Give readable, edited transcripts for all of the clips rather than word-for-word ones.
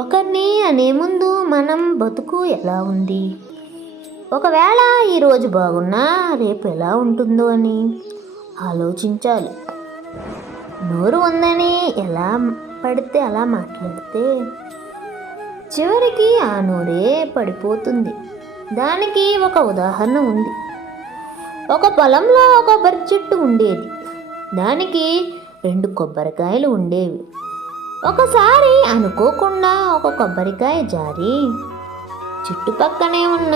ఒకరిని అనే ముందు మనం బతుకు ఎలా ఉంది, ఒకవేళ ఈరోజు బాగున్నా రేపు ఎలా ఉంటుందో అని ఆలోచించాలి. నోరు ఉందని ఎలా పడితే అలా మాట్లాడితే చివరికి ఆ నోరే పడిపోతుంది. దానికి ఒక ఉదాహరణ ఉంది. ఒక పొలంలో ఒక కొబ్బరి చెట్టు ఉండేది. దానికి 2 కొబ్బరికాయలు ఉండేవి. ఒకసారి అనుకోకుండా ఒక కొబ్బరికాయ జారి చుట్టుపక్కనే ఉన్న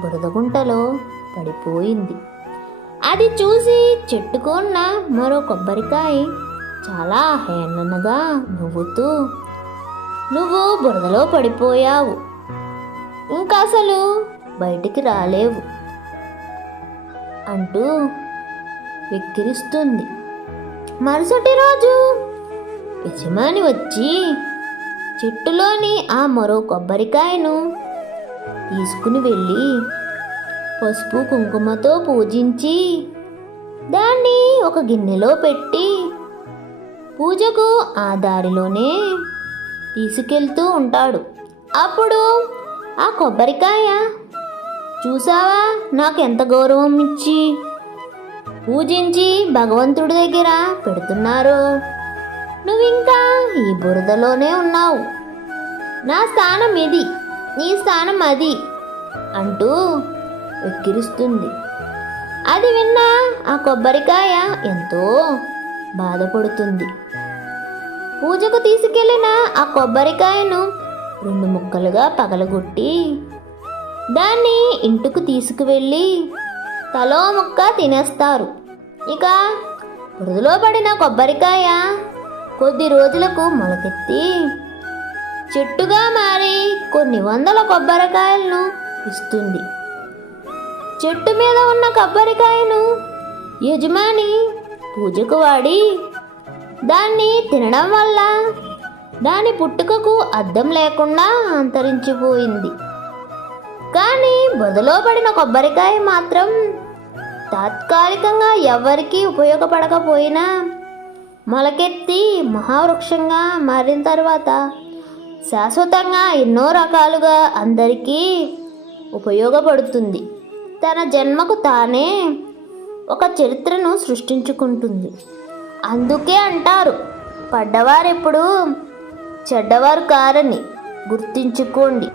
బురదగుంటలో పడిపోయింది. అది చూసి చెట్టుకు ఉన్న మరో కొబ్బరికాయ చాలా హేళనగా నవ్వుతూ, "నువ్వు బురదలో పడిపోయావు, ఇంకా అసలు బయటికి రాలేవు" అంటూ వెక్కిరిస్తుంది. మరుసటి రోజు యజమాని వచ్చి చెట్టులోని ఆ మరో కొబ్బరికాయను తీసుకుని వెళ్ళి పసుపు కుంకుమతో పూజించి దాన్ని ఒక గిన్నెలో పెట్టి పూజకు ఆ దారిలోనే తీసుకెళ్తూ ఉంటాడు. అప్పుడు ఆ కొబ్బరికాయ, "చూసావా, నాకు ఎంత గౌరవం ఇచ్చి పూజించి భగవంతుడి దగ్గర పెడుతున్నారు. నువ్వింకా ఈ బురదలోనే ఉన్నావు. నా స్థానం ఇది, నీ స్థానం అది" అంటూ వెక్కిరిస్తుంది. అది విన్న ఆ కొబ్బరికాయ ఎంతో బాధపడుతుంది. పూజకు తీసుకెళ్లిన ఆ కొబ్బరికాయను 2 ముక్కలుగా పగలగొట్టి దాన్ని ఇంటికి తీసుకువెళ్ళి తలో ముక్క తినేస్తారు. ఇక బురదలో పడిన కొబ్బరికాయ కొద్ది రోజులకు మొలకెత్తి చెట్టుగా మారి కొన్ని వందల కొబ్బరికాయలను ఇస్తుంది. చెట్టు మీద ఉన్న కొబ్బరికాయను యజమాని పూజకు వాడి దాన్ని తినడం వల్ల దాని పుట్టుకకు అద్దం లేకుండా అంతరించిపోయింది. కానీ బురదలో పడిన కొబ్బరికాయ మాత్రం తాత్కాలికంగా ఎవరికీ ఉపయోగపడకపోయినా మొలకెత్తి మహావృక్షంగా మారిన తర్వాత శాశ్వతంగా ఎన్నో రకాలుగా అందరికీ ఉపయోగపడుతుంది. తన జన్మకు తానే ఒక చరిత్రను సృష్టించుకుంటుంది. అందుకే అంటారు, పడ్డవారెప్పుడు చెడ్డవారు కారని గుర్తుంచుకోండి.